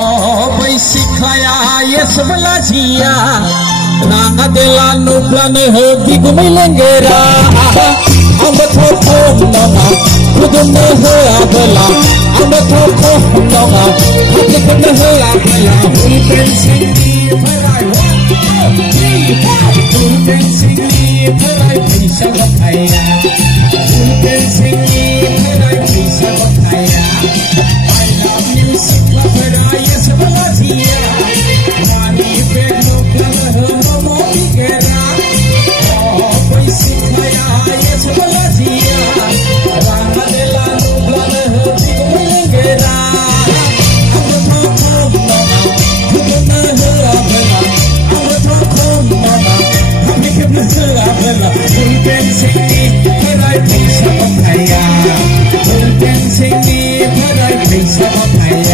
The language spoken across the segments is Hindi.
बै सिखाया यस बलाजिया नाना देला नुब्लाने हो बिगुमै लेंगेरा आंबो थोखो नङा खुदुमनो होआबोला आंबो थोखो नङा खुदुमनो होआबोला हुलपेन सिंनि फराय हुलपेन सिंनि फराय फैसा बखाया हुलपेन सिंनि फराय फैसा बखाया I love you सिखला फराय यस बलाजिया मानी पे नुब्लाने हो मोमो बिगेरा बै सिखाया यस बलाजिया राना देला नुब्लाने हो बिगुमै लेंगेरा आंबो थोखो नङा खुदुमनो होआबोला आंबो थोखो नङा खुदुमनो होआबोला हुलपेन सिंनि फराय फैसा बखाया हुलपेन सिंनि फराय फैसा बखाया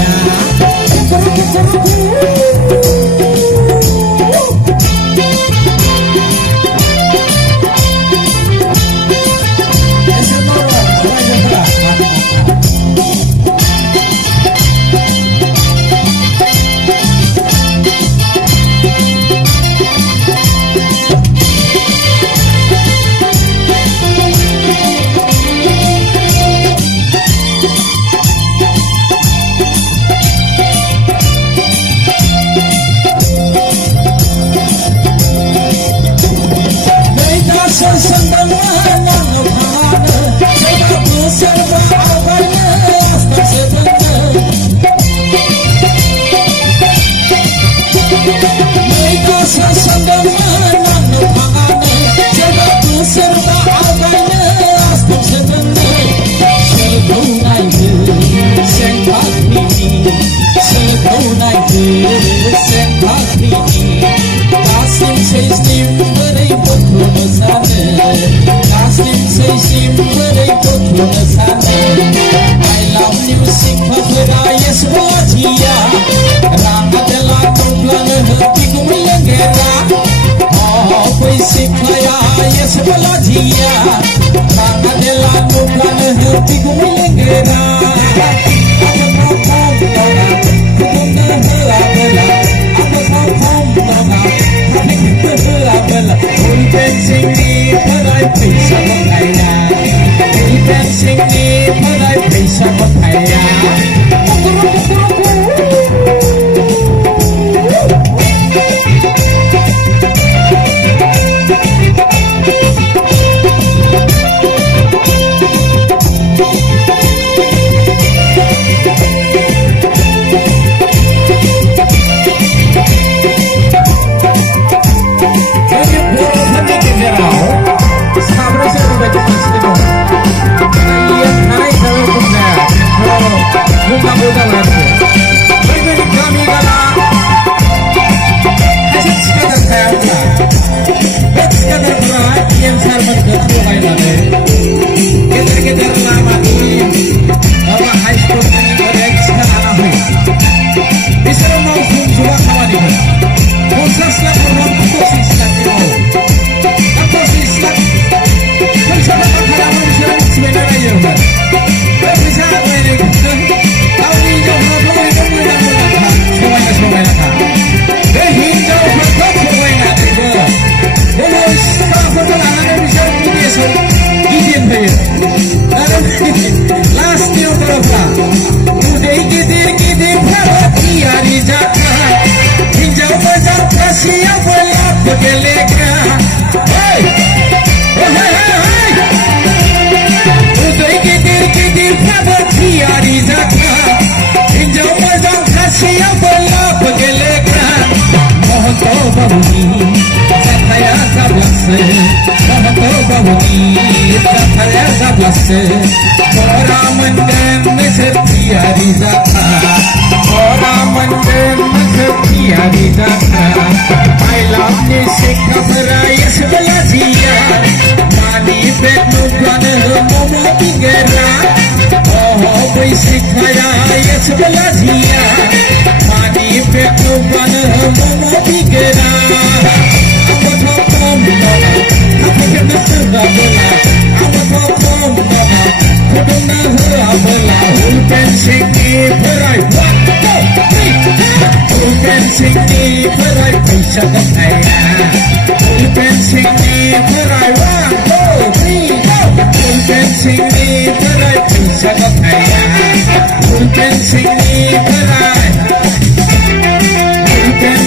Humpensing ni perai, 1, 2, 3. सिंहनिफ्राय फैसा गथाया फुलपेन सिंहनिफ्राय 1 2 3 go फुलपेन सिंहनिफ्राय फैसा गथाया फुलपेन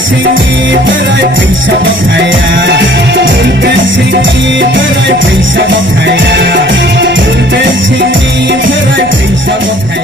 सिंहनिफ्राय फैसा गथाया फुलपेन सिंहनिफ्राय फैसा गथाया फुलपेन सिंहनिफ्राय फैसा गथाया